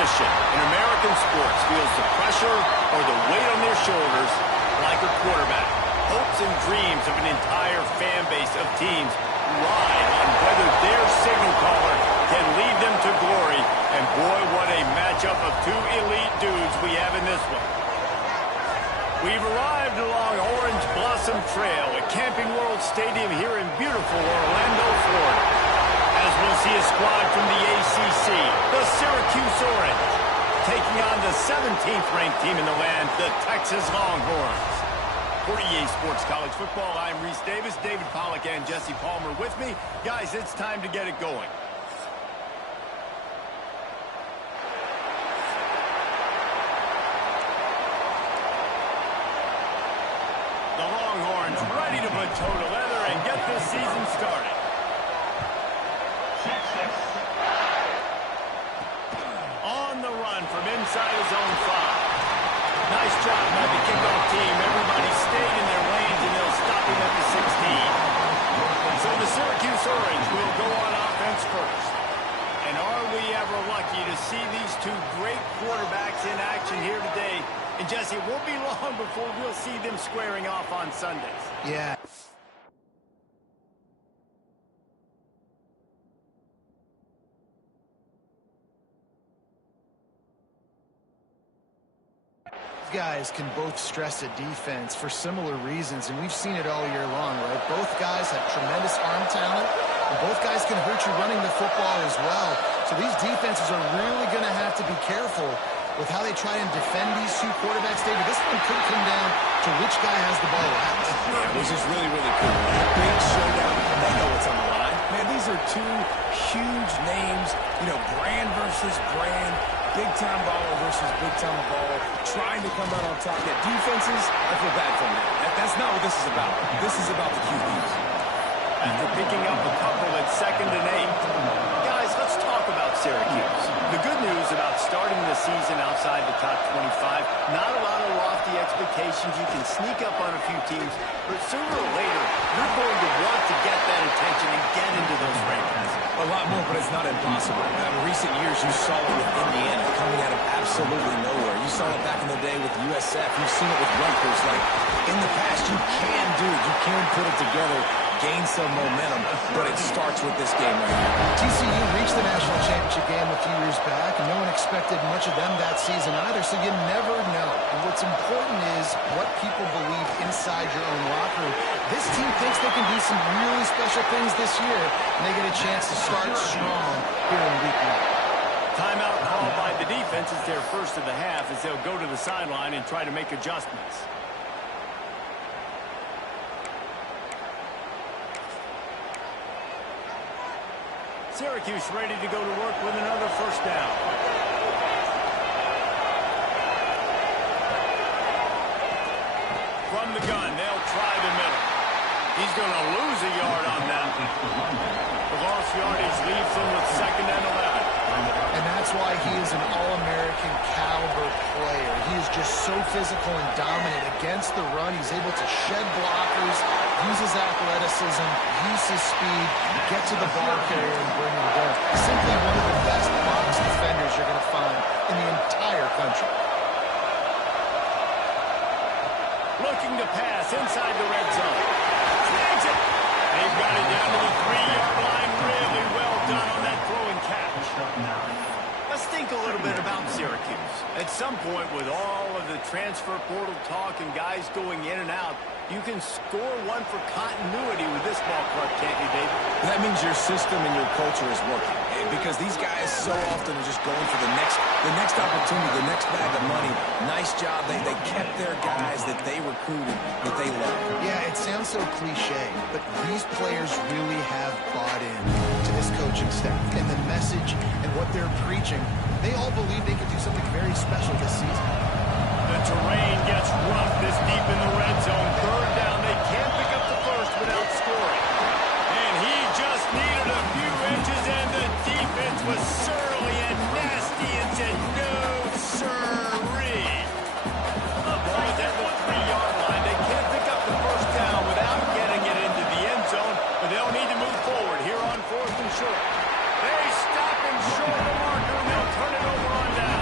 position in American sports feels the pressure or the weight on their shoulders like a quarterback. Hopes and dreams of an entire fan base of teams ride on whether their signal caller can lead them to glory. And boy, what a matchup of two elite dudes we have in this one. We've arrived along Orange Blossom Trail at Camping World Stadium here in beautiful Orlando, Florida, as we'll see a squad from the ACC, the Syracuse Orange, taking on the 17th ranked team in the land, the Texas Longhorns. For EA Sports College Football, I'm Reese Davis, David Pollack and Jesse Palmer with me. Guys, it's time to get it going. The Longhorns ready to put toe to leather and get this season started. On the run from inside his own 5. Nice job by the kickoff team. Everybody stayed in their lanes, and they'll stop him at the 16. So the Syracuse Orange will go on offense first. And are we ever lucky to see these two great quarterbacks in action here today? And Jesse, it won't be long before we'll see them squaring off on Sundays. Yeah. Guys can both stress a defense for similar reasons, and we've seen it all year long, right? Both guys have tremendous arm talent, and both guys can hurt you running the football as well. So these defenses are really going to have to be careful with how they try and defend these two quarterbacks. David, this one could come down to which guy has the ball last. Yeah, which is really, really cool. Big showdown. They know what's on the line. Man, these are two huge names, brand versus brand. Big-time baller versus big-time baller, trying to come out on top. Yeah, defenses, I feel bad for them. That's not what this is about. This is about the QBs. After picking up a couple at 2nd and 8. Guys, let's talk about Syracuse. The good news about starting the season outside the top 25, not a lot of lofty expectations. You can sneak up on a few teams, but sooner or later, you're going to want to get that attention and get into those rankings. A lot more, but it's not impossible. In recent years, you saw it with Indiana coming out of absolutely nowhere. You saw it back in the day with USF. You've seen it with Rutgers. Like, in the past, you can do it. You can put it together, gain some momentum, but it starts with this game right here. TCU reached the national championship game a few years back, and no one expected much of them that season either, so you never know. And what's important is what people believe inside your own locker room. This team thinks they can do some really special things this year, and they get a chance to start strong here in week 1. Timeout called by the defense is their first of the half as they'll go to the sideline and try to make adjustments. Syracuse ready to go to work with another first down. From the gun, they'll try the middle. He's going to lose a yard on that. The lost yardage leaves him with 2nd and 11. And that's why he is an All-American caliber player. He is just so physical and dominant against the run. He's able to shed blockers, use his athleticism, use his speed, get to the ball carrier and bring him down. Simply one of the best box defenders you're going to find in the entire country. Looking to pass inside the red zone. Snags it. They've got it down to the 3-yard line. Really well done on that throwing catch. Let's think a little bit about Syracuse. At some point, with all of the transfer portal talk and guys going in and out, you can score one for continuity with this ball club, can't you, David? That means your system and your culture is working. Because these guys so often are just going for the next opportunity, the next bag of money. Nice job. They kept their guys that they recruited, that they love. Yeah, it sounds so cliche, but these players really have bought in to this coaching staff and the message and what they're preaching. They all believe they can do something very special this season. The terrain gets rough this deep in the red zone. 3rd down. They can't pick up the first without scoring. And he just needed a few inches, and the defense was surly and nasty and said, no, sirree. The ball is at the 3-yard line. They can't pick up the first down without getting it into the end zone, but they'll need to move forward here on 4th and short. They stop him short of the marker, and they'll turn it over on down.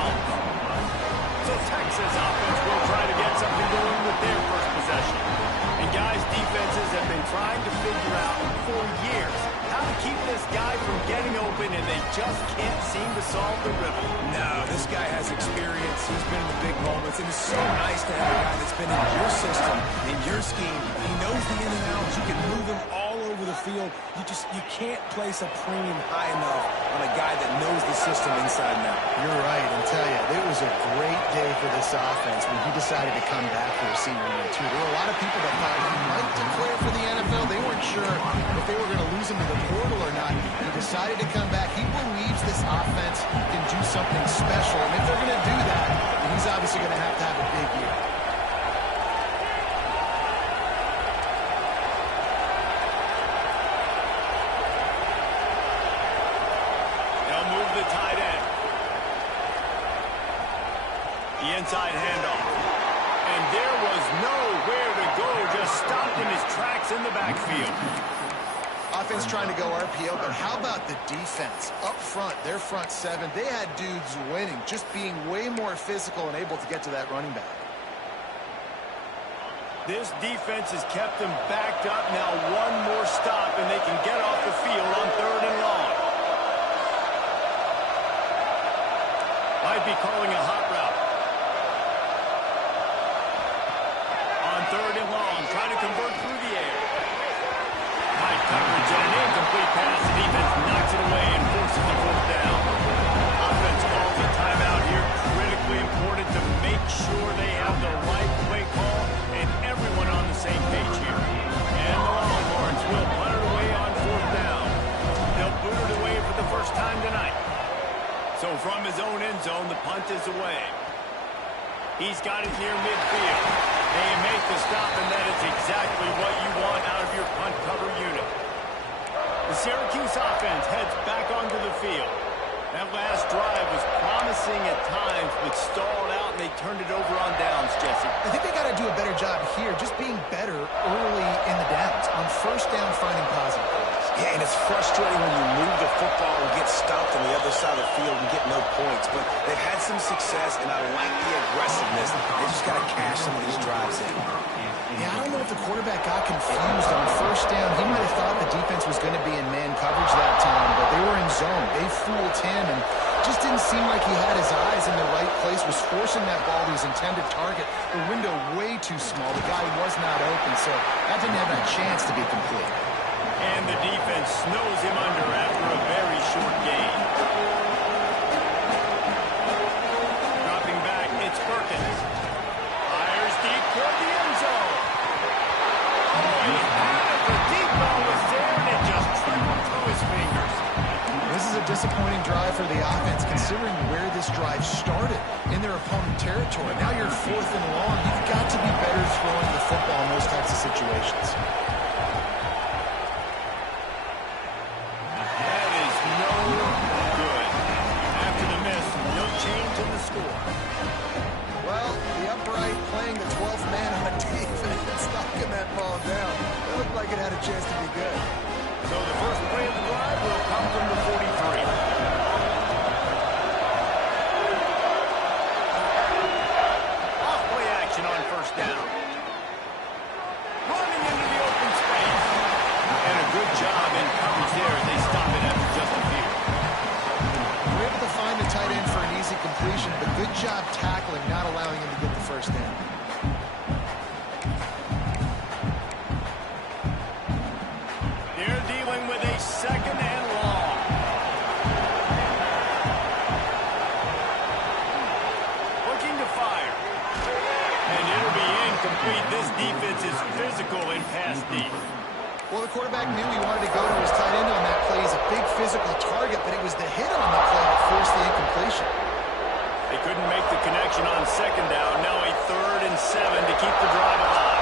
And guys, defenses have been trying to figure out for years how to keep this guy from getting open, and they just can't seem to solve the riddle. No, this guy has experience. He's been in the big moments, and it's so nice to have a guy that's been in your system, in your scheme. He knows the ins and outs. You can move him all over the field. You can't place a premium high enough on a guy that knows the system inside and out. You're right, and tell you, it was a great day for this offense when he decided to come back for his senior year, too. There were a lot of people that thought he might declare for the NFL. They weren't sure if they were going to lose him to the portal or not. He decided to come back. He believes this offense can do something special, and if they're going to do that, then he's obviously going to have a big year. They'll move the tight end. The inside handoff. And there was nowhere to go, just stopped in his tracks in the backfield. Offense trying to go RPO, but how about the defense? Up front, their front seven, they had dudes winning, just being way more physical and able to get to that running back. This defense has kept them backed up. Now one more stop, and they can get off the field on 3rd and long. Might be calling a hot route. On 3rd and long, trying to convert through the air. High coverage and an incomplete pass. The defense knocks it away and forces the 4th down. Offense calls a timeout here. Critically important to make sure they have the right play call and everyone on the same page here. And the Longhorns will punt it away on 4th down. They'll boot it away for the first time tonight. So from his own end zone, the punt is away. He's got it near midfield. They make the stop, and that is exactly what you want out of your punt cover unit. The Syracuse offense heads back onto the field. That last drive was promising at times, but stalled out, and they turned it over on downs, Jesse. I think they got to do a better job here, just being better early in the downs. On 1st down, finding positive plays. Yeah, and it's frustrating when you move the football and get stopped on the other side of the field and get no points. But they've had some success, and I like the aggressiveness. They just got to cash some of these drives in. Yeah, I don't know if the quarterback got confused on 1st down. He might have thought the defense was going to be in man coverage that time, but they were in zone. They fooled him and just didn't seem like he had his eyes in the right place, was forcing that ball to his intended target. The window way too small. The guy was not open, so that didn't have a chance to be complete. And the defense snows him under after a very short gain. Dropping back, it's Perkins. Fires deep toward the end zone. He had it. The deep ball was there, and it just trickled through his fingers. This is a disappointing drive for the offense, considering where this drive started in their opponent territory. Now you're 4th and long. You've got to be better throwing the football in those types of situations. That is no good. After the miss, no change in the score. Well, the upright playing the 12th man on defense, knocking that ball down. It looked like it had a chance to be good. So the first play of the drive will come from the 43. Off-play action on 1st down. Running into the open space. And a good job in coverage there as they stop it after just a few. We're able to find the tight end for an easy completion, but good job tackling, not allowing him to get the 1st down. They're dealing with a 2nd and long. Looking to fire. And it'll be incomplete. This defense is physical and pass deep. Well, the quarterback knew he wanted to go to his tight end on that play. He's a big physical target, but it was the hit on the play that forced the incompletion. They couldn't make the connection on 2nd down. Now a 3rd and 7 to keep the drive alive.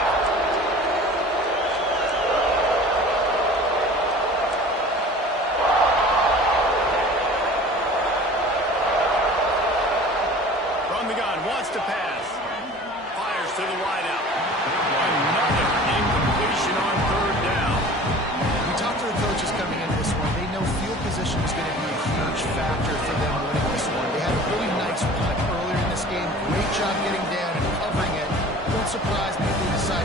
From the gun, wants to pass. Fires to the wideout. Another incompletion on 3rd down. We talked to the coaches coming into this one. They know field position was going to be a huge factor for them winning this one. They had a really nice punt earlier in this game. Great job getting down and covering it. Don't surprise me if they decide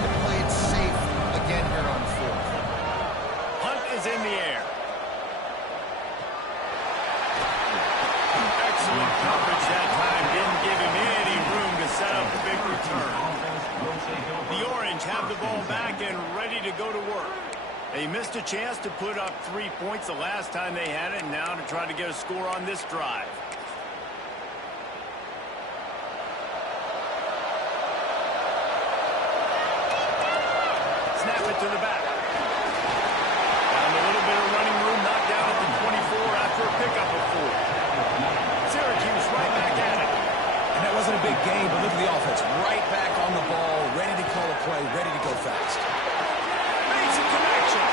is in the air. Excellent coverage that time. Didn't give him any room to set up the big return. The Orange have the ball back and ready to go to work. They missed a chance to put up 3 points the last time they had it, and now to try to get a score on this drive. Snap it to the back. Found a little bit of running room, knocked down at the 24 after a pickup of 4. Syracuse right back at it. And that wasn't a big game, but look at the offense. Right back on the ball, ready to call a play, ready to go fast. Amazing connection.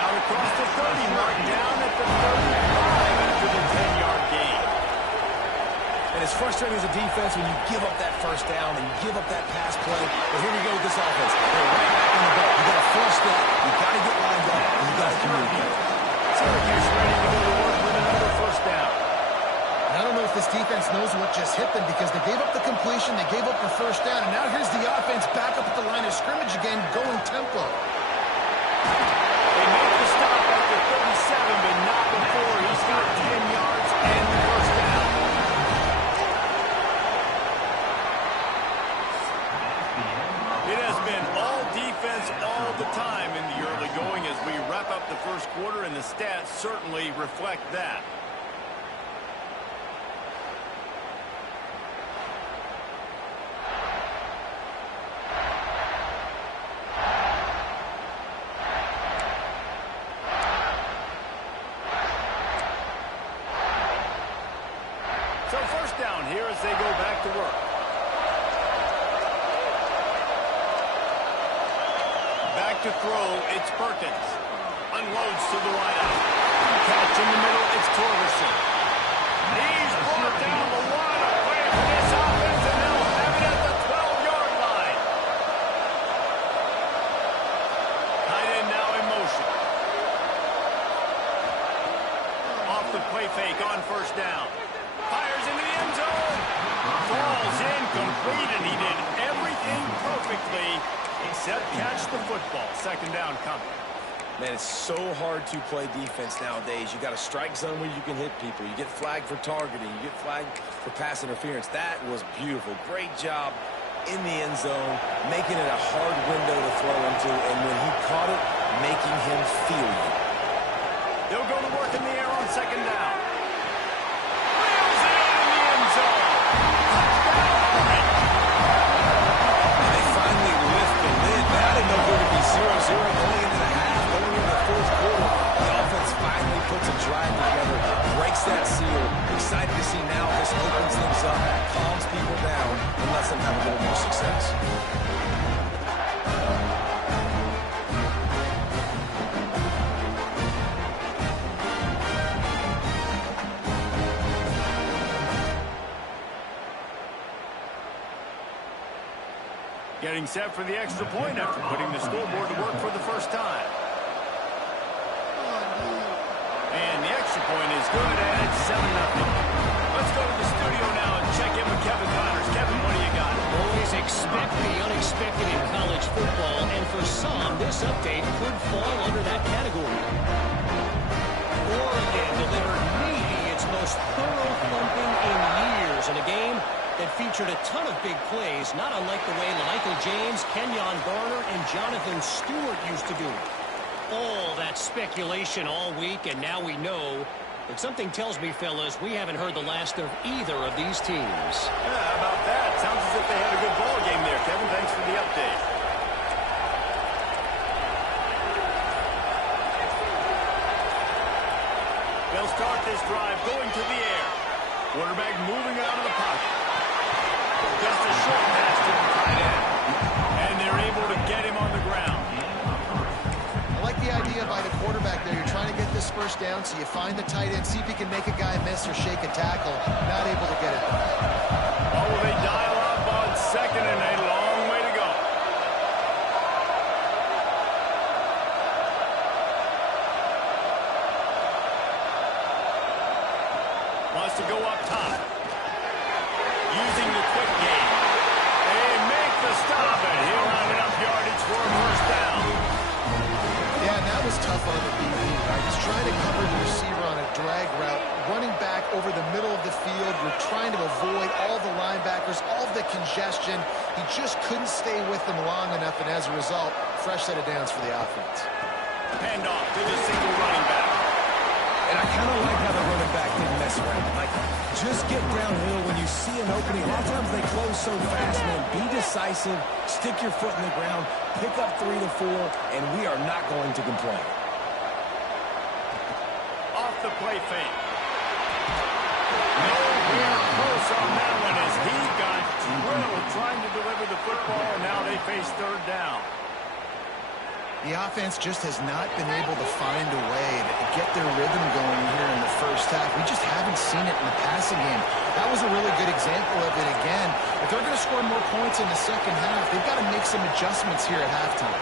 Out across the 30, marked down at the 35 after the 10-yard gain. And it's frustrating as a defense when you give up that first down and you give up that pass play. But here we go with this offense. They're right back on the ball. You got to force that. You got to get lined up, and you got to communicate. Syracuse ready to go to work with another first down. And I don't know if this defense knows what just hit them because they gave up the completion, they gave up the first down, and now here's the offense back up at the line of scrimmage again, going tempo. They make the stop at the 37, but not before he's got 10 yards and the first down. It has been all defense all the time in the early going as we wrap up the first quarter, and the stats certainly reflect that. So first down here as they go back to work. Back to throw, it's Perkins. Unloads to the wideout. Catch in the middle, it's Torgerson. He's brought down the one. A play for this offense, and they'll have it at the 12-yard line. Tight end now in motion. Off the play fake on first down. Fires into the end zone. Falls incomplete, and he did everything perfectly except catch the football. Second down coming. Man, it's so hard to play defense nowadays. You got a strike zone where you can hit people. You get flagged for targeting. You get flagged for pass interference. That was beautiful. Great job in the end zone, making it a hard window to throw into, and when he caught it, making him feel you. They'll go to work in the air on second down. Wheels it in the end zone. Touchdown, Orange. They finally lift the lid. Man, I didn't know there would be 0-0 going into the half, going into the fourth quarter. The offense finally puts a drive together, breaks that seal. Excited to see now this opens things up, calms people down, and lets them have a little more success. Getting set for the extra point after putting the scoreboard to work for the first time. And the extra point is good, and it's 7-0. Let's go to the studio now and check in with Kevin Connors. Kevin, what do you got? Always expect the unexpected in college football, and for some, this update could fall under that category. Oregon delivered maybe its most thorough thumping in years in a game that featured a ton of big plays, not unlike the way Michael James, Kenyon Garner, and Jonathan Stewart used to do it. All that speculation all week, and now we know. But something tells me, fellas, we haven't heard the last of either of these teams. Yeah, how about that? Sounds as if they had a good ball game there, Kevin. Thanks for the update. They'll start this drive going to the air. Quarterback moving out of the pocket. Just a short pass to the tight end. And they're able to get him on the ground. I like the idea by the quarterback there. You're trying to get this first down, so you find the tight end, see if he can make a guy miss or shake a tackle. Not able to get it done. Oh, will they dial up on second and a long way to go. Wants to go up top. Using the quick game. They make the stop, and he'll round it up yardage for a first down. Yeah, and that was tough on drag route, running back over the middle of the field. You're trying to avoid all the linebackers, all of the congestion. He just couldn't stay with them long enough, and as a result, fresh set of downs for the offense. Hand off to the single running back. And I kind of like how the running back didn't mess around. Like, just get downhill when you see an opening. A lot of times they close so fast, man. Be decisive, stick your foot in the ground, pick up 3 to 4, and we are not going to complain. Off the play fake. Nowhere close on that one as he got drilled trying to deliver the football, and now they face third down. The offense just has not been able to find a way to get their rhythm going here in the first half. We just haven't seen it in the passing game. That was a really good example of it again. If they're going to score more points in the second half, they've got to make some adjustments here at halftime.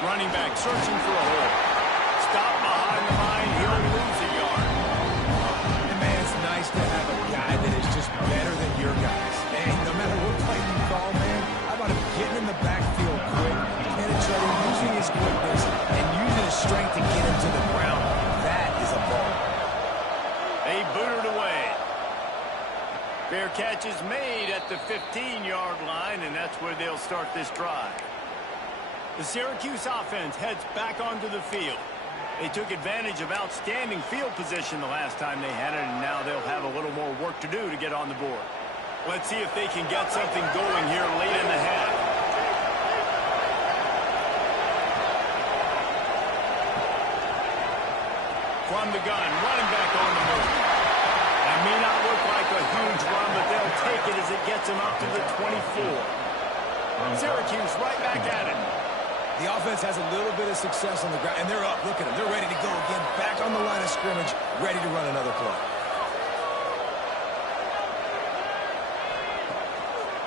Running back searching for a hole. Stop behind the line. He'll lose a yard. And man, it's nice to have a guy that is just better than your guys. And no matter what play you call, man, how about him getting in the backfield quick, penetrating, using his quickness, and using his strength to get him to the ground. That is a ball. They boot it away. Fair catch is made at the 15-yard line, and that's where they'll start this drive. The Syracuse offense heads back onto the field. They took advantage of outstanding field position the last time they had it, and now they'll have a little more work to do to get on the board. Let's see if they can get something going here late in the half. From the gun, running back on the move. That may not look like a huge run, but they'll take it as it gets them up to the 24. Syracuse right back at it. The offense has a little bit of success on the ground, and they're up. Look at them. They're ready to go again, back on the line of scrimmage, ready to run another play.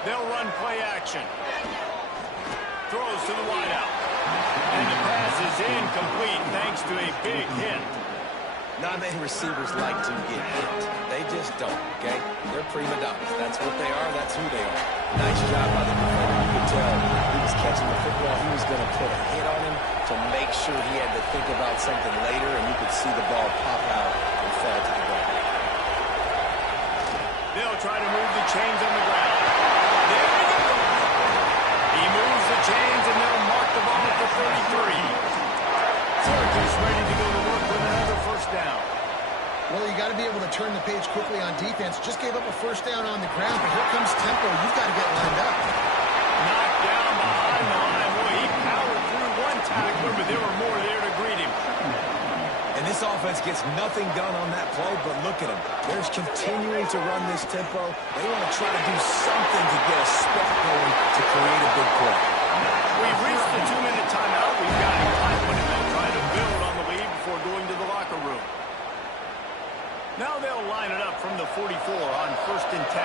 They'll run play action. Throws to the wideout. And the pass is incomplete thanks to a big hit. Not many receivers like to get hit. They just don't, okay? They're prima donnas. That's what they are. That's who they are. Nice job by the defender. You could tell he was catching the football. He was going to put a hit on him to make sure he had to think about something later, and you could see the ball pop out and fall to the ground. They'll try to move the chains on the ground. There we go. He moves the chains, and they'll mark the ball at the 33. Syracuse ready to go to work with another first down. Well, you got to be able to turn the page quickly on defense. Just gave up a first down on the ground, but here comes tempo. You've got to get lined up. Knocked down behind the line. Boy, he powered through one tackler, but there were more there to greet him. And this offense gets nothing done on that play, but look at them. They're continuing to run this tempo. They want to try to do something to get a spark going to create a big play. We've reached the 2-minute timeout. We've got a tight one, and they'll try to build on the lead before going to the locker room. Now they'll line it up from the 44 on 1st and 10.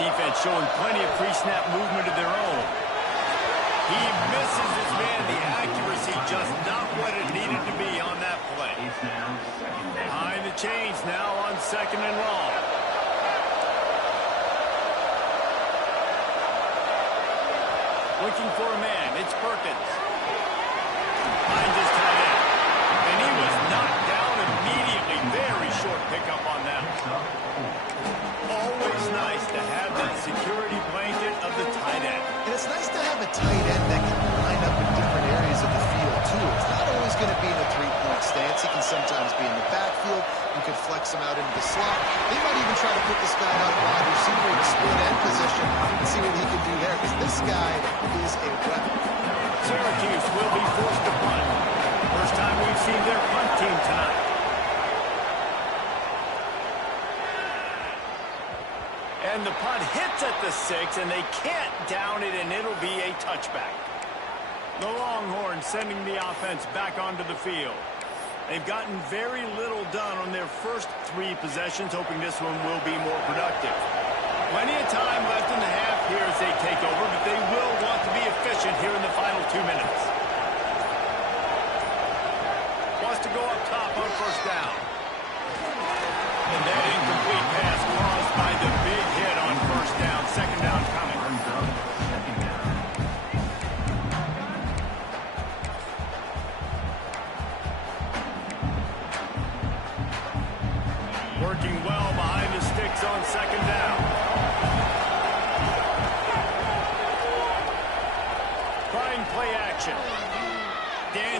Defense showing plenty of pre-snap movement of their own. He misses his man. The accuracy just not what it needed to be on that play. Behind the chains now on 2nd and long. Looking for a man. It's Perkins. Finds his tight end. And he was knocked down immediately. Very short pickup on that. Always nice to have that security blanket of the tight end. And it's nice to have a tight end that can line up in different areas of the field, too. It's not always going to be in a three-point stance. He can sometimes be in the backfield. You could flex him out into the slot. They might even try to put this guy out wide receiver in a split end position and see what he can do there, because this guy is a weapon. Syracuse will be forced to punt. First time we've seen their punt team tonight. And the punt hits at the 6, and they can't down it, and it'll be a touchback. The Longhorns sending the offense back onto the field. They've gotten very little done on their first 3 possessions, hoping this one will be more productive. Plenty of time left in the half here as they take over, but they will want to be efficient here in the final 2 minutes. Wants to go up top on first down. And that incomplete pass caused by the big hit on first down. Second down coming.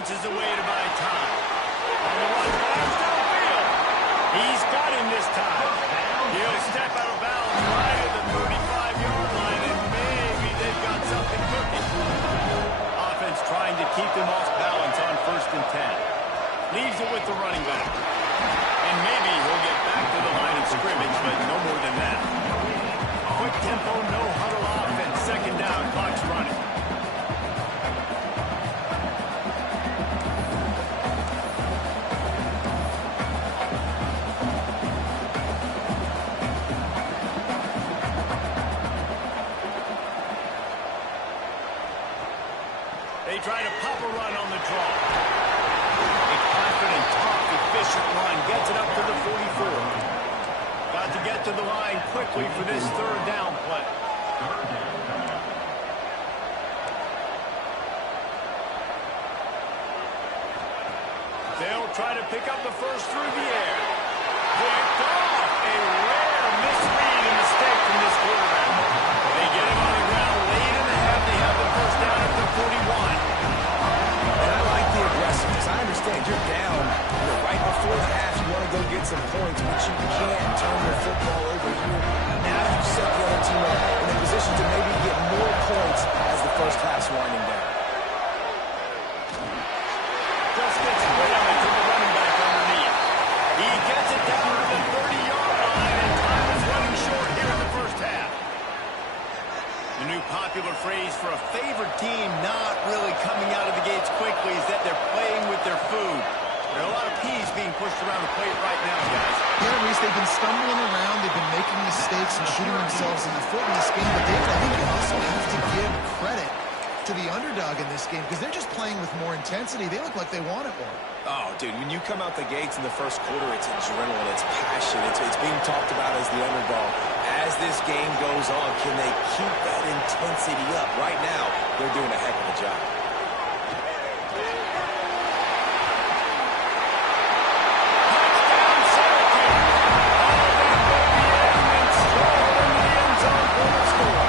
punches away to buy time. On the run, fires downfield. He's got him this time. He'll step out of bounds right at the 35-yard line, and maybe they've got something cooking. Offense trying to keep them off balance on 1st and 10. Leaves it with the running back. And maybe he'll get back to the line of scrimmage, but no more than that. Quick tempo, no huddle offense. 2nd down, clock's running. They try to pop a run on the draw. A confident, tough, efficient run gets it up to the 44. Got to get to the line quickly for this 3rd down play. They'll try to pick up the first through the air. Picked off. A rare misread and mistake from this quarterback. They get him on the ground late in the half. They have the 1st down at the 41. And I like the aggressiveness. I understand you're down. Right before the half, you want to go get some points, but you can't turn the football over here. Now you've set the other team up in a position to maybe get more points as the 1st half's winding down. Just gets rid of it to the running back underneath. He gets it down to the 30-yard line, and time is running short here in the 1st half. The new popular phrase for a favored team not really coming out of the gates quickly is that they're playing with their food. There are a lot of peas being pushed around the plate right now, guys. Yeah, Reese, they've been stumbling around. They've been making mistakes and shooting themselves in the foot in this game. But, David, I think you also have to give credit to the underdog in this game because they're just playing with more intensity. They look like they want it more. Oh, dude, when you come out the gates in the 1st quarter, it's adrenaline, it's passion, it's being talked about as the underdog. As this game goes on, can they keep that intensity up? Right now, they're doing a heck of a job. Touchdown, Syracuse. And Stroll in the end zone for the score.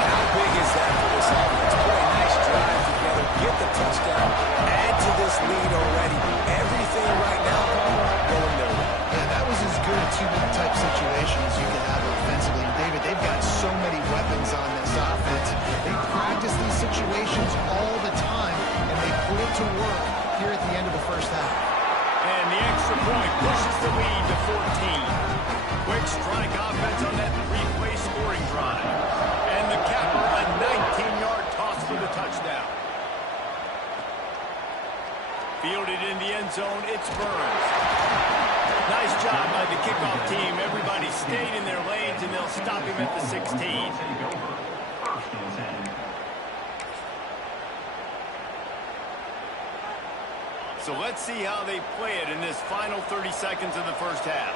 How big is that for this offense? Boy, nice drive together, get the touchdown, add to this lead already. Everything right now, Palmer, going their way. Yeah, that was as good a two-minute type situation as you could have offensively. And David, they've got so many weapons on this offense. They practice these situations all the time, and they put it to work here at the end of the 1st half. And the extra point pushes the lead to 14. Quick strike offense on that 3-play scoring drive. And the capper, a 19-yard toss for the touchdown. Fielded in the end zone, it's Burns. Nice job by the kickoff team. Everybody stayed in their lanes, and they'll stop him at the 16. So let's see how they play it in this final 30 seconds of the 1st half.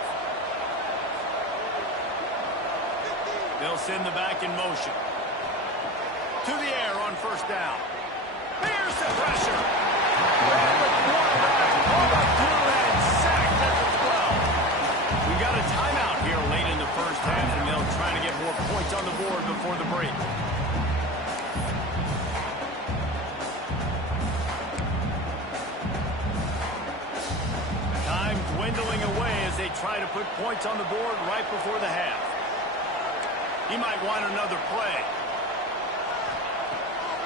They'll send the back in motion. To the air on 1st down. There's the pressure. And the quarterback pulled through and sacked at the 12. We got a timeout here late in the 1st half, and they'll try to get more points on the board before the break. Time dwindling away as they try to put points on the board right before the half. He might want another play.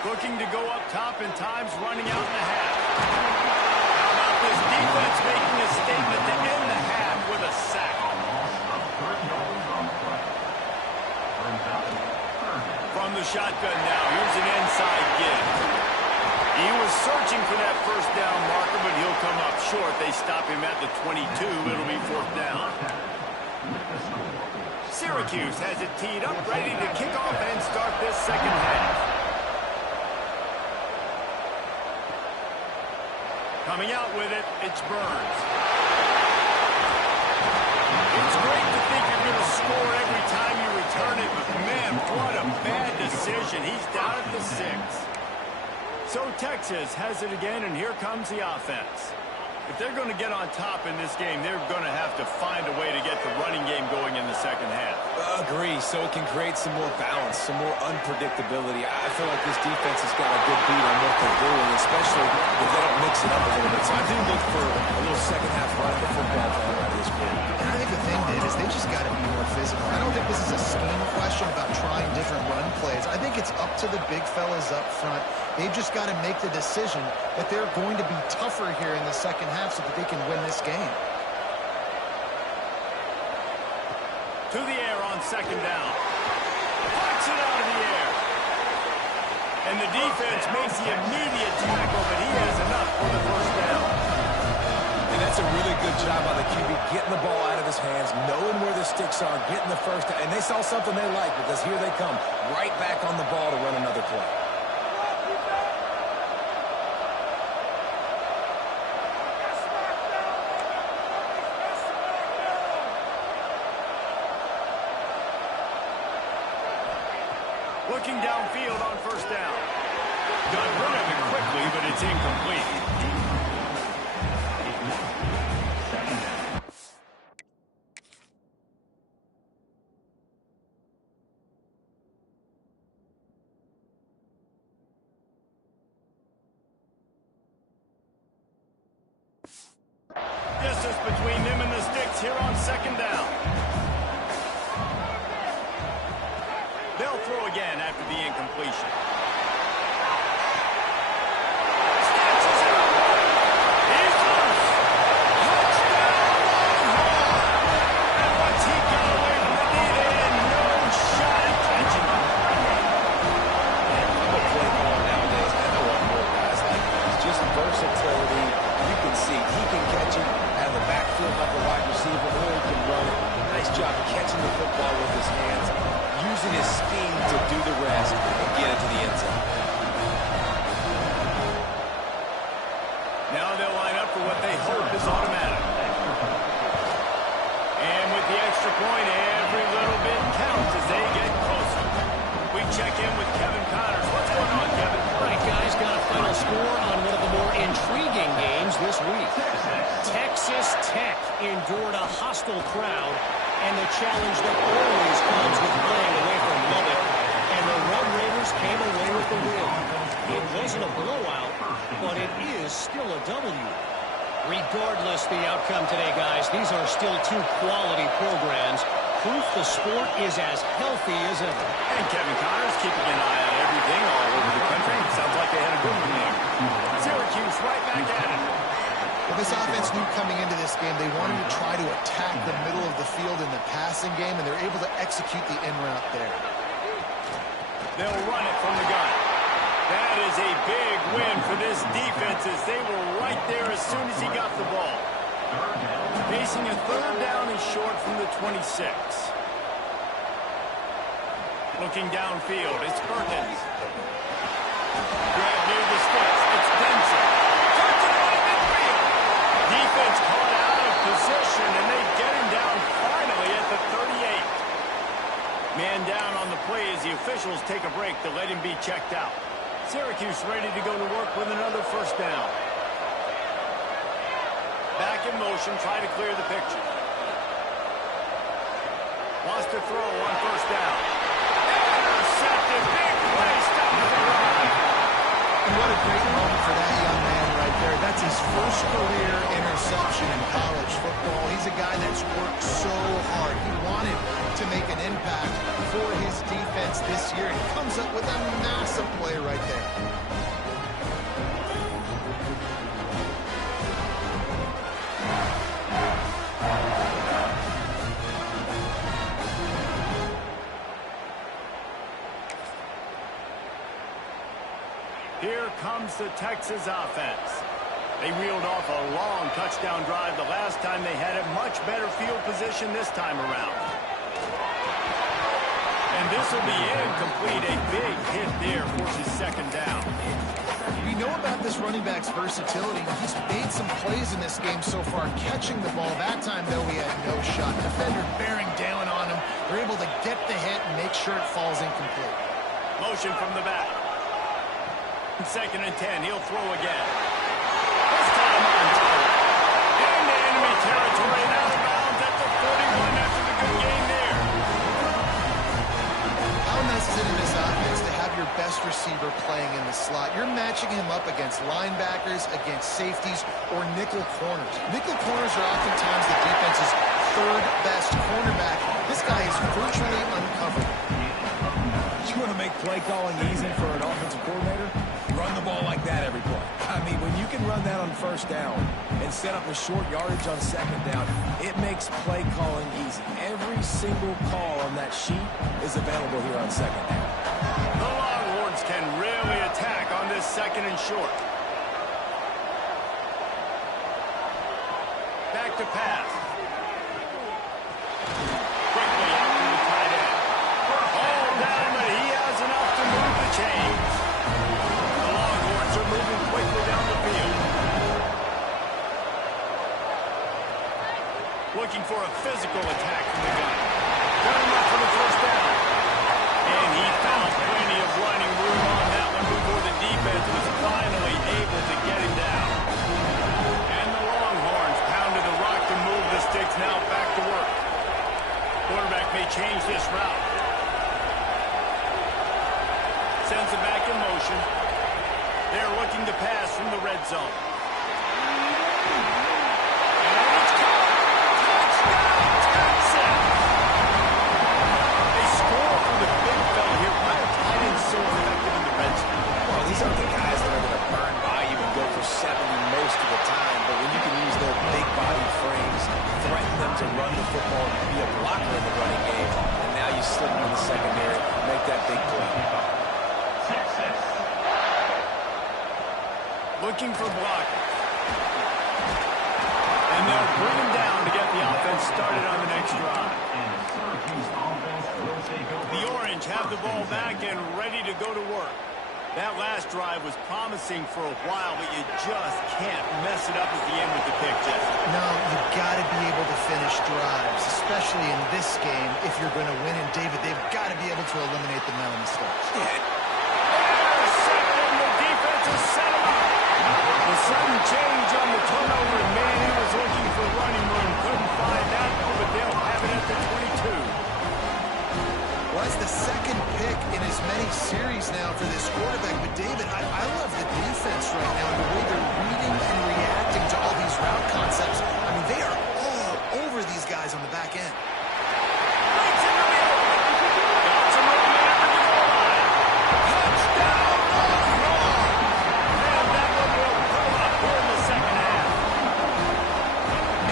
Looking to go up top, and time's running out in the half. How about this defense making a statement to end the half with a sack? From the shotgun now, here's an inside give. He was searching for that 1st down marker, but he'll come up short. They stop him at the 22. It'll be 4th down. Syracuse has it teed up, ready to kick off and start this 2nd half. Coming out with it, it's Burns. It's great to think you're going to score every time you return it, but man, what a bad decision. He's down at the 6. So Texas has it again, and here comes the offense. If they're going to get on top in this game, they're going to have to find a way to get the running game going in the 2nd half. agree. So it can create some more balance, some more unpredictability. I feel like this defense has got a good beat on what they're doing, especially if they don't mix it up a little bit. So I do look for a little second-half run of the football coming out of this game. And I think the thing, Dave, is they just got to be more physical. I don't think this is a scheme question about trying different run plays. I think it's up to the big fellas up front. They've just got to make the decision that they're going to be tougher here in the second half so that they can win this game. To the air on second down. Puts it out of the air. And the defense makes the immediate tackle, but he has enough for the first down. And that's a really good job by the QB, getting the ball out of his hands, knowing where the sticks are, getting the first down. And they saw something they like because here they come, right back on the ball to run another play. Looking downfield on first down. Got rid of it quickly, but it's incomplete. Distance between them and the sticks here on second down. They'll throw again after the incompletion. Snatches it up. He's loose. Touchdown, Longhorn. And once he got away from the knee, they had no shot at catching him. I'm a play ball nowadays. I know what more guys like. It's just versatility. You can see he can catch it out of the backfield like a wide receiver, or he can run it. Nice job catching the football with his hands, using his speed to do the rest and get it to the end zone. Now they'll line up for what they hope is automatic. And with the extra point, every little bit counts as they get closer. We check in with Kevin Connors. What's going on, Kevin? All right, guys, got a final score on one of the more intriguing games this week. Texas Tech endured a hostile crowd and the challenge that always comes with playing away from Lubbock, and the Red Raiders came away with the win. It wasn't a blowout, but it is still a W. Regardless the outcome today, guys, these are still two quality programs. Proof the sport is as healthy as ever. And Kevin Connors keeping an eye on everything all over the country. Sounds like they had a good one there. Syracuse right back at it. Well, this offense knew coming into this game they wanted to try to attack the middle of the field in the passing game, and they're able to execute the in route there. They'll run it from the gun. That is a big win for this defense as they were right there as soon as he got the ball. Facing a third down and short from the 26. Looking downfield, it's Perkins. Grab near the sticks, it's Denson. Turns it on at midfield. Defense caught out of position, and they get him down finally at the 38. Man down on the play as the officials take a break to let him be checked out. Syracuse ready to go to work with another first down. Back in motion, try to clear the picture. Wants to throw on first down. Intercepted, big play, stopped the run. And what a great moment for that young man right there. That's his first career interception in college football. He's a guy that's worked so hard. He wanted to make an impact for his defense this year. And he comes up with a massive play right there. Here comes the Texas offense. They reeled off a long touchdown drive the last time they had a much better field position this time around. And this will be incomplete. A big hit there forces second down. We know about this running back's versatility. He's made some plays in this game so far, catching the ball. That time, though, he had no shot. Defender bearing down on him. They're able to get the hit and make sure it falls incomplete. Motion from the back. Second and 10, he'll throw again. This time on target. Into enemy territory and out of bounds at the 41 after the good game there. receiver playing in the slot. You're matching him up against linebackers, against safeties, or nickel corners. Nickel corners are oftentimes the defense's third best cornerback. This guy is virtually uncovered. You want to make play calling easy for an offensive coordinator? Run the ball like that every play. I mean, when you can run that on first down and set up a short yardage on second down, it makes play calling easy. Every single call on that sheet is available here on second down. The Longhorns can really attack on this second and short. Back to pass. Quickly out to the tight end. All down, but he has enough to move the chains. The Longhorns are moving quickly down the field. Looking for a physical attack from the gun. Got him up for the first down. And he found plenty of running room on that one before the defense was finally able to get him down. And the Longhorns pounded the rock to move the sticks, now back to work. Quarterback may change this route. Sends it back in motion. They're looking to pass from the red zone. And it's caught. Touchdown, Texas! They score for the big fella here. Why are tight ends so effective in the red zone? Well, these aren't the guys that are going to burn by you and go for 70 most of the time, but when you can use their big body frames, threaten them to run the football and be a blocker in the running game, and now you slip them in the secondary, make that big play. Looking for blockers. And they'll bring him down to get the offense started on the next drive. The Orange have the ball back and ready to go to work. That last drive was promising for a while, but you just can't mess it up at the end with the pick, Jesse. No, you've got to be able to finish drives, especially in this game if you're going to win. And, David, they've got to be able to eliminate the mental mistakes. Intercepted, the defense has set him up. The sudden change on the turnover, and man, he was looking for running room. Couldn't find that, but they'll have it at the 22. Well, that's the second pick in as many series now for this quarterback. But, David, I love the defense right now, the way they're reading and reacting to all these route concepts. I mean, they are all over these guys on the back end. Breaks into the open. Got some room there for the goal line. Touchdown, Longhorns! And that one will come up here in the second half.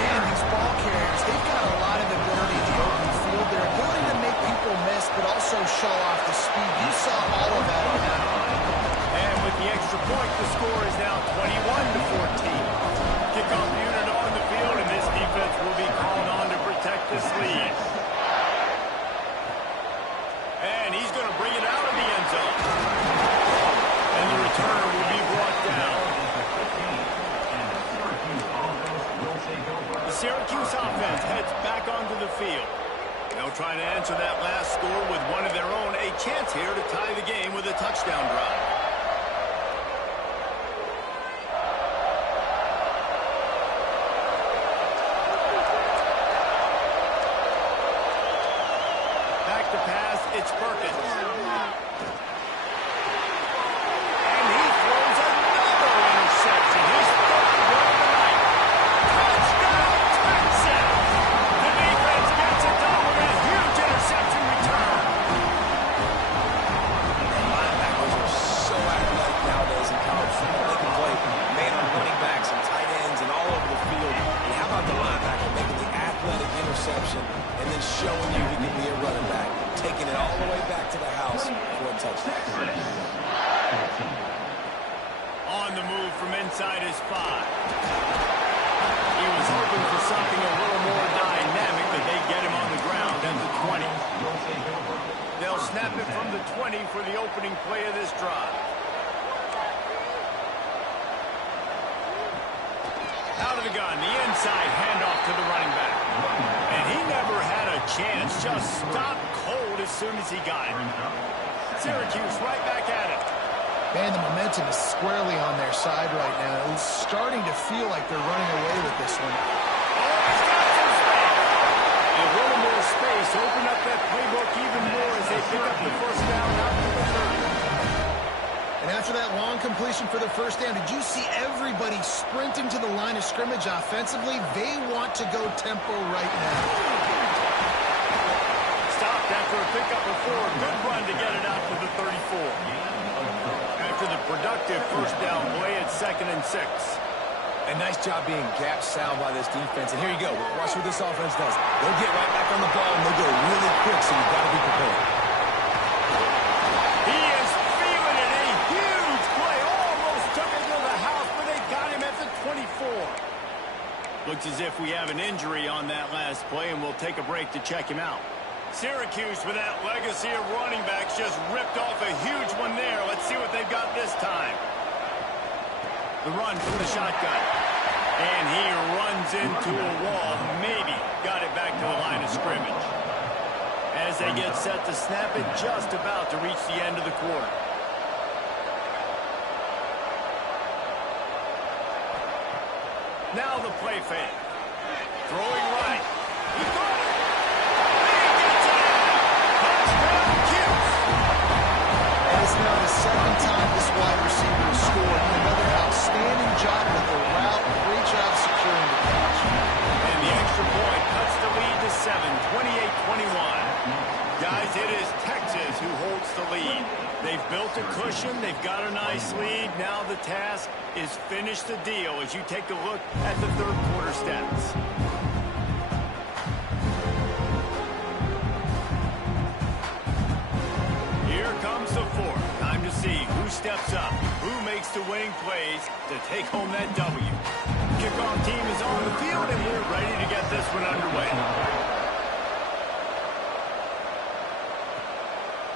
Man, these ball carriers, they've got a lot of ability in the open field. Their ability to make people miss, but also show off the speed. You saw all of that on that line. And with the extra point, the score is now 21-14. Kickoff unit on the field, and this defense will be called on to protect this lead. And he's going to bring it out of the end zone. And the return will be brought down. The Syracuse offense heads back onto the field. They'll try to answer that last score with one of their own. A chance here to tie the game with a touchdown drive. Back to pass, it's Perkins. And he throws another interception. His third one of the night. Touchdown, Texas! The defense gets it done with a huge interception return. Linebackers are so athletic nowadays in college football. They can play man on running backs and tight ends and all over the field. And how about the linebacker making the athletic interception and then showing you he can be a running back, taking it all the way back to the house for a touchdown. On the move from inside his 5. He was hoping for something a little more dynamic, but they get him on the ground at the 20. They'll snap it from the 20 for the opening play of this drive. Out of the gun, the inside handoff to the running back. And he never had a chance, just stopped cold as soon as he got it. Syracuse right back at it. Man, the momentum is squarely on their side right now. It's starting to feel like they're running away with this one. Oh, he's got some space. A little more space. Open up that playbook even more as they pick up the first down out to the 30. completion for the first down. Did you see everybody sprinting to the line of scrimmage offensively? They want to go tempo right now. Stopped after a pickup of 4. Good run to get it out to the 34. After the productive first down play, it's 2nd and 6. A nice job being gap sound by this defense. And here you go. Watch what this offense does. They'll get right back on the ball, and they'll go really quick, so you've got to be prepared. He is feeling it. A huge play. Almost took it to the house, but they got him at the 24. Looks as if we have an injury on that last play, and we'll take a break to check him out. Syracuse, with that legacy of running backs, just ripped off a huge one there. Let's see what they've got this time. The run from the shotgun. And he runs into a wall. Maybe got it back to the line of scrimmage. As they get set to snap it, just about to reach the end of the quarter. Now the play fake. Throwing right. He got it. It's now the second time this wide receiver has scored. Another outstanding job with the route. Great job securing the catch. And the extra point cuts the lead to 7, 28-21. Guys, it is Texas who holds the lead. They've built a cushion. They've got a nice lead. Now the task is finish the deal as you take a look at the third quarter stats. Here comes the fourth. Time to see who steps up, who makes the winning plays to take home that W. Kickoff team is on the field, and we're ready to get this one underway.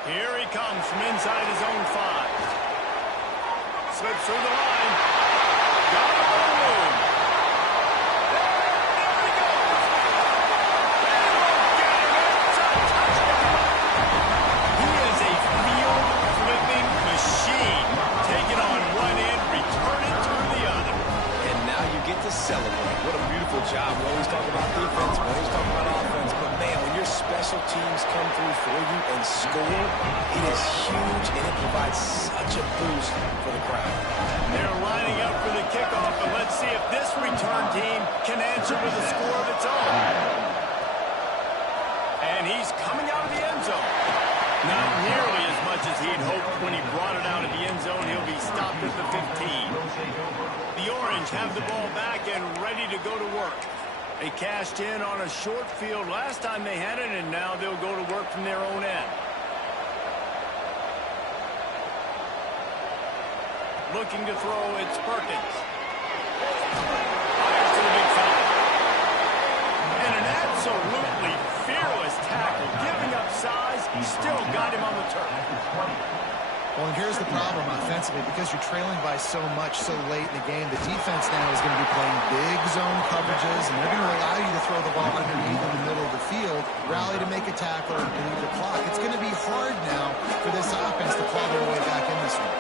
Here he comes from inside his own 5. Slips through the line. Got him on the room. There he goes. They won't get him. It's a touchdown. He is a field-flipping machine. Take it on one end, return it to the other. And now you get to celebrate. What a beautiful job. We always talk about defense. We always talk about offense. But, man, when your special teams come through for you and score, it is huge, and it provides such a boost for the crowd. They're lining up for the kickoff, and let's see if this return team can answer with a score of its own. And he's coming out of the end zone. Not nearly as much as he'd hoped when he brought it out of the end zone. He'll be stopped at the 15. The Orange have the ball back and ready to go to work. They cashed in on a short field last time they had it, and now they'll go to work from their own end. Looking to throw, it's Perkins. Fires to the big foul. And an absolutely fearless tackle. Giving up size, he still got him on the turf. Well, and here's the problem offensively. Because you're trailing by so much so late in the game, the defense now is going to be playing big zone coverages, and they're going to allow you to throw the ball underneath in the middle of the field, rally to make a tackle, and bleed the clock. It's going to be hard now for this offense to claw their way back in this one.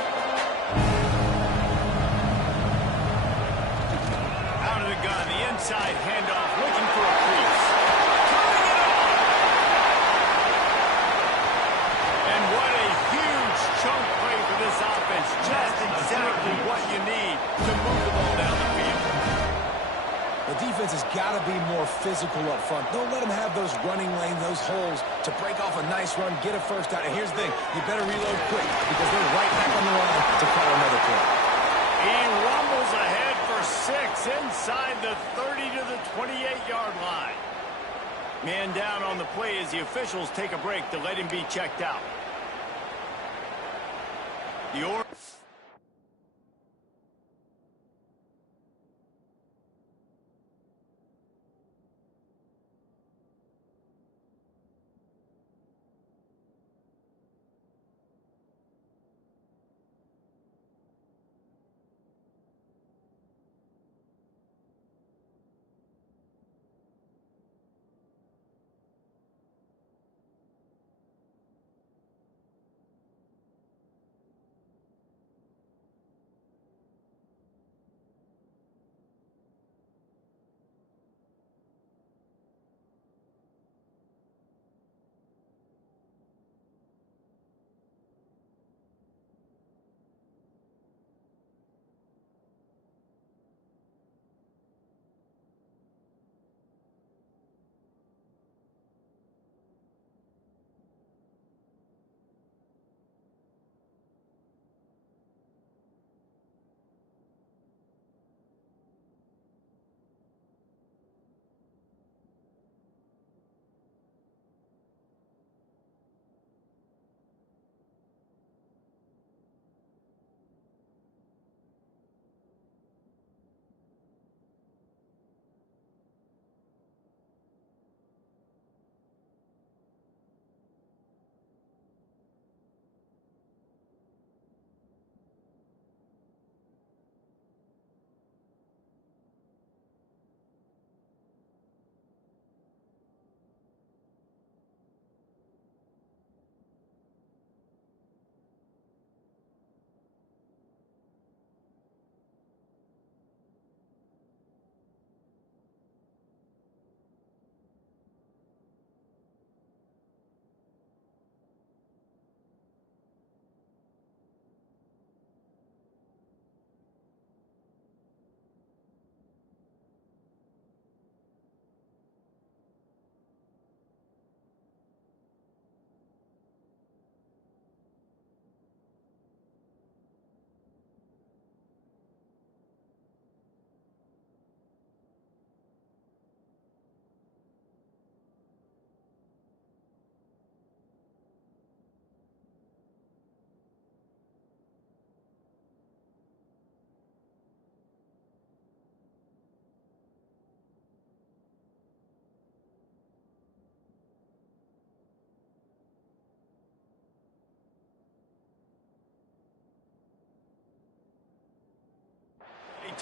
Out of the gun, the inside handoff, looking for a crease. Turning it on! And what a huge chunk play for this offense. Just exactly what you need to move the ball down the field. The defense has got to be more physical up front. Don't let them have those running lanes, those holes to break off a nice run, get a first down. And here's the thing, you better reload quick because they're right back on the line to call another play. He rumbles ahead for 6 inside the 30 to the 28-yard line. Man down on the play as the officials take a break to let him be checked out. The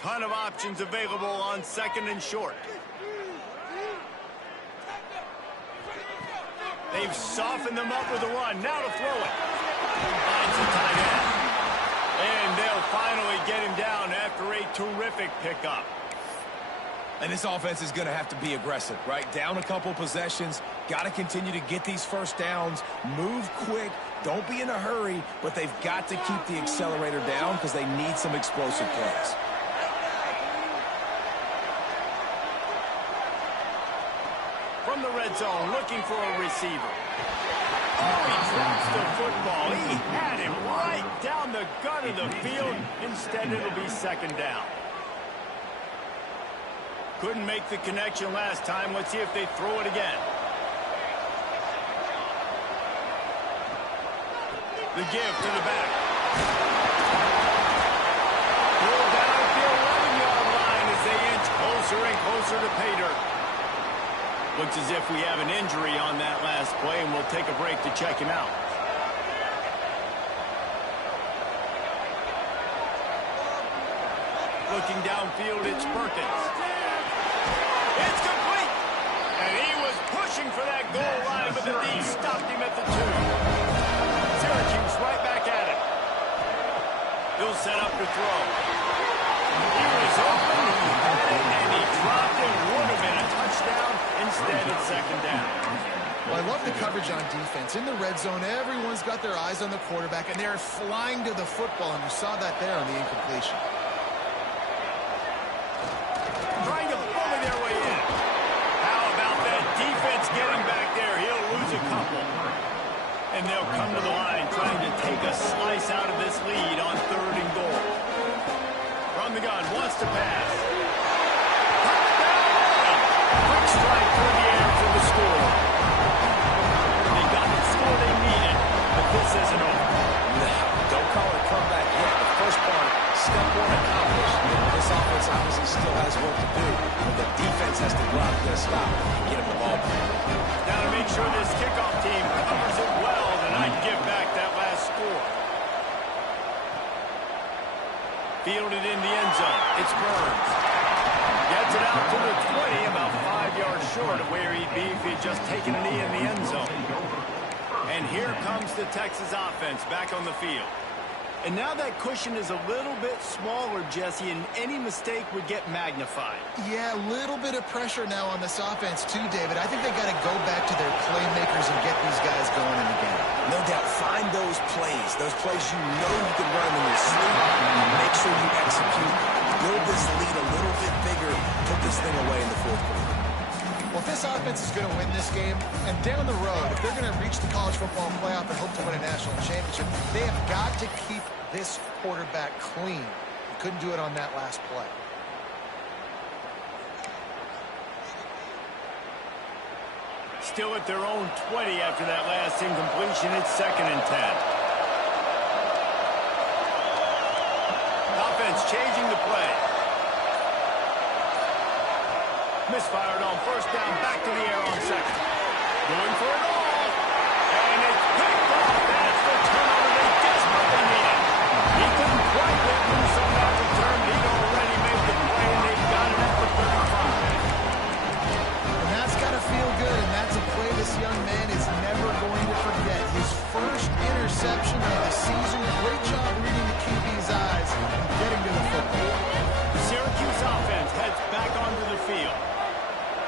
ton of options available on second and short. They've softened them up with a run. Now to throw it. Finds the tight end. And they'll finally get him down after a terrific pickup. And this offense is going to have to be aggressive, right? Down a couple possessions. Got to continue to get these first downs. Move quick. Don't be in a hurry. But they've got to keep the accelerator down because they need some explosive plays. From the red zone, looking for a receiver. Oh, he drops the football. He had him right down the gut of the field. Instead, it'll be second down. Couldn't make the connection last time. Let's see if they throw it again. The give to the back. Pulled down at the 11-yard line as they inch closer and closer to pay dirt. Looks as if we have an injury on that last play, and we'll take a break to check him out. Looking downfield, it's Perkins. It's complete! And he was pushing for that goal line, but the D stopped him at the 2. Syracuse right back at it. He'll set up to throw. He was open, he had it, and he dropped it. Would have been a touchdown. Instead, it's second down. Well, I love the coverage on defense. In the red zone, everyone's got their eyes on the quarterback, and they're flying to the football, and you saw that there on the incompletion. Trying to bully their way in. How about that defense getting back there? He'll lose a couple. And they'll come to the line trying to take a slice out of this lead on 3rd and goal. From the gun, wants to pass. Quick strike through the air for the score. They got the score they needed, but this isn't over. No, don't call it a comeback yet. The first part, step 1 accomplished. This offense obviously still has work to do, but the defense has to go out and get a stop and get him the ball back. Got to make sure this kickoff team covers it well, and I'd give back that last score. Fielded in the end zone. It's Burns. Gets it out to the 20, about 5 yards short of where he'd be if he'd just taken a knee in the end zone. And here comes the Texas offense back on the field. And now that cushion is a little bit smaller, Jesse, and any mistake would get magnified. Yeah, a little bit of pressure now on this offense too, David. I think they got to go back to their playmakers and get these guys going in the game. No doubt, find those plays you know you can run in your sleep. Make sure you execute. Build this lead a little bit bigger. Put this thing away in the 4th quarter. Well, if this offense is going to win this game, and down the road, if they're going to reach the college football playoff and hope to win a national championship, they have got to keep this quarterback clean. They couldn't do it on that last play. Still at their own 20 after that last incompletion. It's 2nd and 10. Offense changing the play. Misfired on 1st down, back to the air on 2nd. Going for it all. And it's picked off. That's the turnover they desperately needed. He couldn't quite get loose on that return. He'd already made the play, and they've got it at the 35. And that's got to feel good, and that's a play this young man is never going to forget. His first interception of the season. Great job reading the QB's eyes and getting to the football. Syracuse offense heads back onto the field.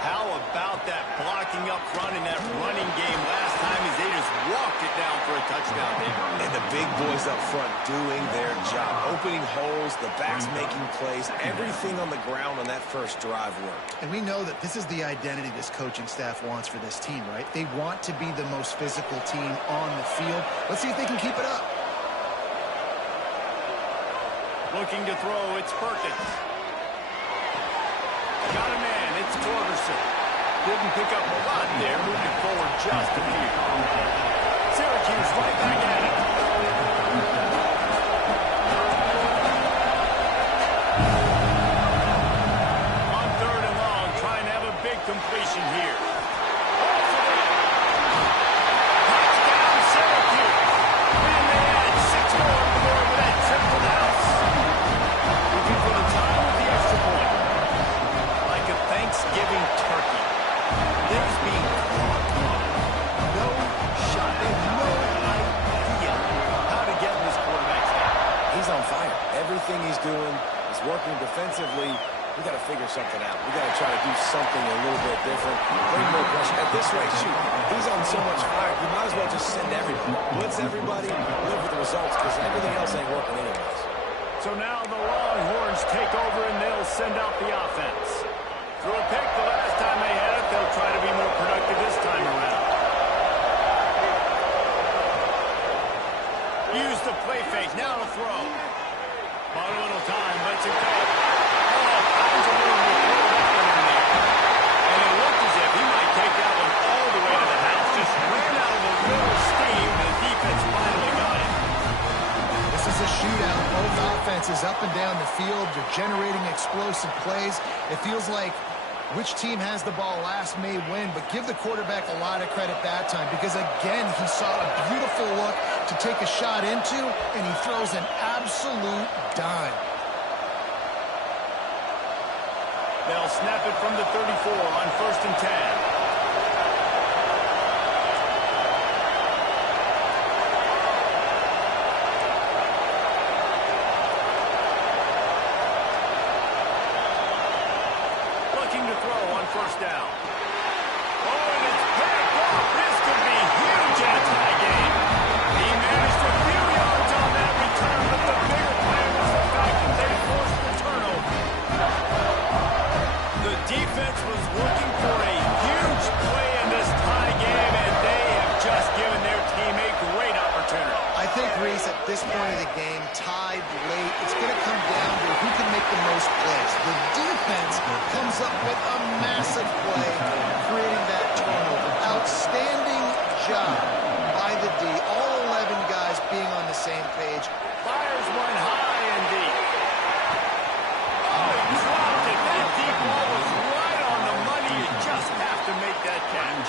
How about that blocking up front in that running game last time as they just walked it down for a touchdown, David? And the big boys up front doing their job. Opening holes, the backs making plays. Everything on the ground on that first drive worked. And we know that this is the identity this coaching staff wants for this team, right? They want to be the most physical team on the field. Let's see if they can keep it up. Looking to throw, it's Perkins. Got a man, it's Torgerson. Didn't pick up a lot there, moving forward just a few. Syracuse right back at it. On 3rd and long, trying to have a big completion here. Touchdown, Syracuse. And they add 6 more before that triple house. Looking for the time with the everything he's doing. He's working defensively. We got to figure something out. We got to try to do something a little bit different. Bring more pressure. At this rate, shoot, he's on so much fire. You might as well just send everybody. Blitz everybody, live with the results, because everything else ain't working anyways. So now the Longhorns take over, and they'll send out the offense. Threw a pick the last time they had it. They'll try to be more productive this time around. Use the play fake. Now to throw. Bought a little time, lets it go. Finds a room to throw that one in there. And it looked as if he might take that one all the way to the house. Just ran out of a little steam, and the defense finally got it. This is a shootout. Both offenses up and down the field. They're generating explosive plays. It feels like which team has the ball last may win, but give the quarterback a lot of credit that time because, again, he saw a beautiful look to take a shot into, and he throws an absolute dime. They'll snap it from the 34 on 1st and 10. First down. Oh, and it's picked off. This could be huge in a tie game. He managed a few yards on that return, but the bigger play was the fact that they forced the turnover. The defense was looking for a huge play in this tie game, and they have just given their team a great opportunity. I think, Reese, at this point of the game, tied late, it's going to come down to who can make the most plays. The defense comes up with a massive play, creating that turnover. Outstanding job by the D. All 11 guys being on the same page. Fires one high and deep. Oh, he dropped it. That deep ball was right on the money. You just have to make that catch.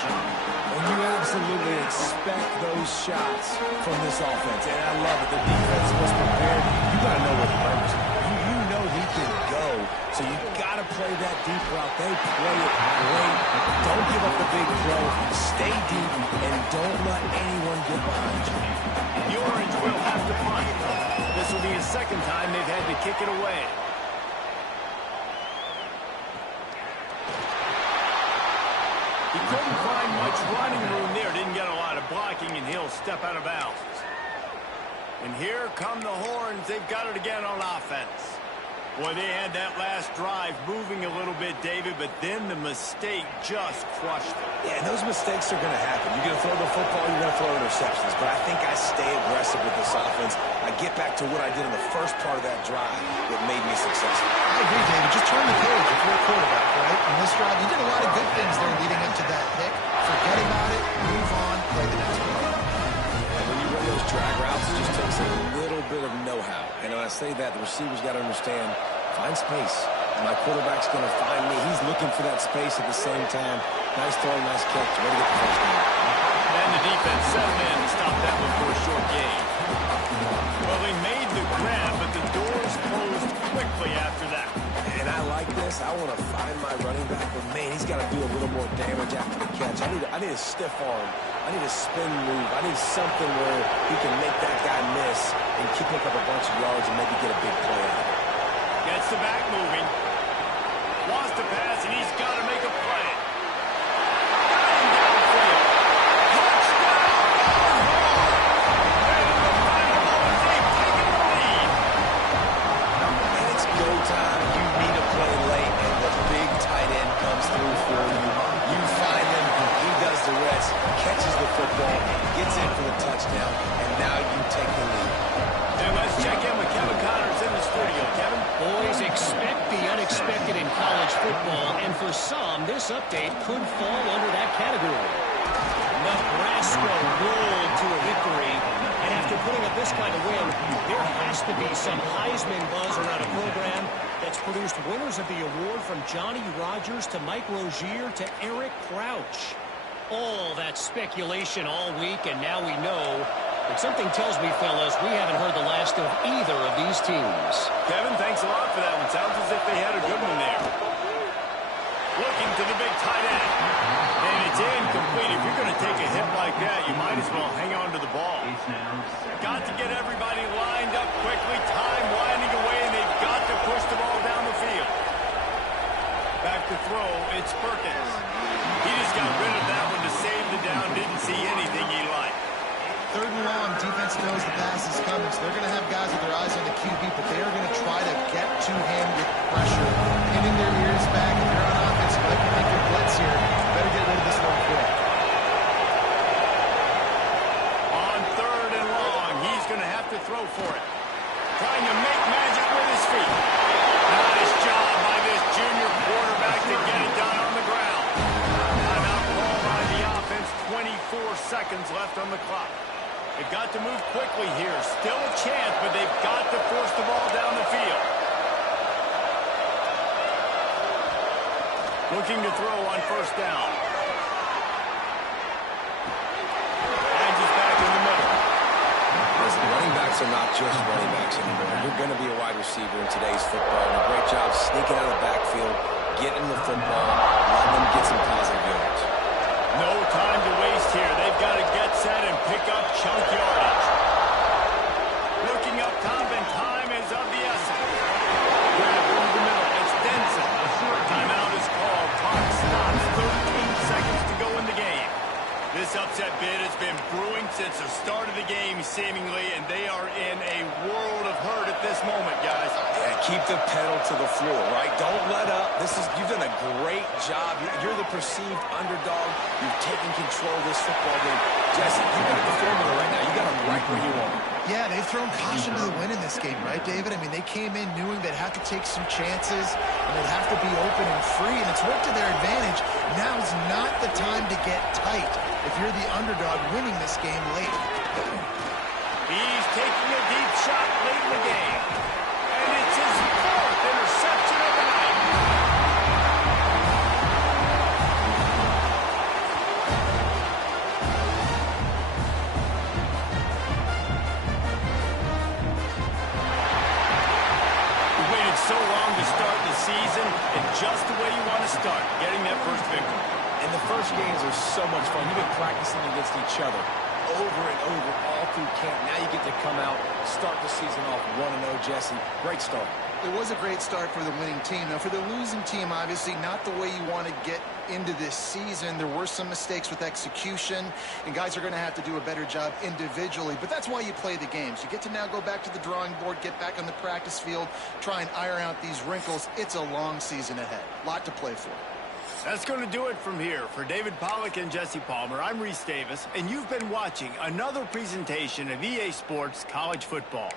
And you absolutely expect those shots from this offense. And I love it. The defense was prepared. You got to know where the players are. You know he can go. So you got to play that deep route. They play it great. Don't give up the big throw. Stay deep and don't let anyone get behind you. The Orange will have to punt. This will be his second time they've had to kick it away. He couldn't find much running room there. Didn't get a lot of blocking, and he'll step out of bounds. And here come the Horns. They've got it again on offense. Boy, they had that last drive moving a little bit, David, but then the mistake just crushed them. Yeah, and those mistakes are going to happen. You're going to throw the football, you're going to throw interceptions. But I think I stay aggressive with this offense. I get back to what I did in the first part of that drive that made me successful. I agree, David. Just turn the page if you're a quarterback, right? In this drive, you did a lot of good things there leading up to that pick. Forget about it, move on, play the next play. And when you run those drag routes, it just takes a little bit of know-how. And when I say that, the receivers got to understand, find space. My quarterback's going to find me. He's looking for that space at the same time. Nice throw, nice catch. Way to get the first down. And the defense settled in to stop that one for a short gain. Well, they made the grab, but the doors closed quickly after that. And I like this. I want to find my running back, but man, he's got to do a little more damage after the catch. I need a stiff arm. I need a spin move. I need something where he can make that guy miss and keep up a bunch of yards and maybe get a big play out of it. Gets the back moving. Wants to pass, and he's got to make a play. Got him downfield. Touchdown! And in the final moments, they've taken the lead. And it's go time. You need a play late, and the big tight end comes through for you. You find him, he does the rest, catches the football, gets in for the touchdown, and now you take the lead. And let's check in with Kevin Connors in the studio. Kevin? Boys, expect the unexpected in college football, and for some, this update could fall under that category. Nebraska rolled to a victory, and after putting up this kind of win, there has to be some Heisman buzz around a program that's produced winners of the award from Johnny Rodgers to Mike Rozier to Eric Crouch. All that speculation all week, and now we know. But something tells me, fellas, we haven't heard the last of either of these teams. Kevin, thanks a lot for that one. Sounds as if they had a good one there. Looking to the big tight end. And it's incomplete. If you're going to take a hit like that, you might as well hang on to the ball. Got to get everybody lined up quickly. Time winding away. throw. It's Perkins. He just got rid of that one to save the down. Didn't see anything he liked. Third and long, defense knows the pass is coming, so they're going to have guys with their eyes on the QB, but they are going to try to get to him with pressure, pinning their ears back. If you're on offense, you might make your blitz here. You better get rid of this one quick. On third and long, he's going to have to throw for it. Trying to make magic with his feet. Nice job by this junior quarterback to get it done on the ground. Timeout call by the offense, 24 seconds left on the clock. They've got to move quickly here. Still a chance, but they've got to force the ball down the field. Looking to throw on first down. Edge is back in the middle. Listen, running backs are not just running backs anymore. You're going to be a wide receiver in today's football. And a great job sneaking out of the backfield, getting the football, letting them get some positive yards. No time to waste here. They've got to get set and pick up chunk yardage. Looking up top, and time is of the essence. Grab through the middle. It's Denson. Timeout is called. Clock stops. 13 seconds to go in the game. This upset bid has been brewing since the start of the game, seemingly, and they are in a world of hurt at this moment, guys. Yeah, keep the pedal to the floor, right? Don't let up. You've done a great job. You're the perceived underdog. You've taken control of this football game. Jesse, you got the formula right now. You got them right where you want them. Yeah, they've thrown caution to the wind in this game, right, David? I mean, they came in knowing they'd have to take some chances, and they'd have to be open and free, and it's worked to their advantage. Now's not the time to get tight if you're the underdog winning this game late. He's taking a deep shot late in the game. And it's his fourth interception of the night. We waited so long to start the season, and just the way you want to start, getting that first victory. And the first games are so much fun. You've been practicing against each other over and over all through camp. Now you get to come out, start the season off 1-0, Jesse. Great start. It was a great start for the winning team. Now, for the losing team, obviously not the way you want to get into this season. There were some mistakes with execution, and guys are going to have to do a better job individually. But that's why you play the games. You get to now go back to the drawing board, get back on the practice field, try and iron out these wrinkles. It's a long season ahead. A lot to play for. That's going to do it from here. For David Pollack and Jesse Palmer, I'm Reese Davis, and you've been watching another presentation of EA Sports College Football.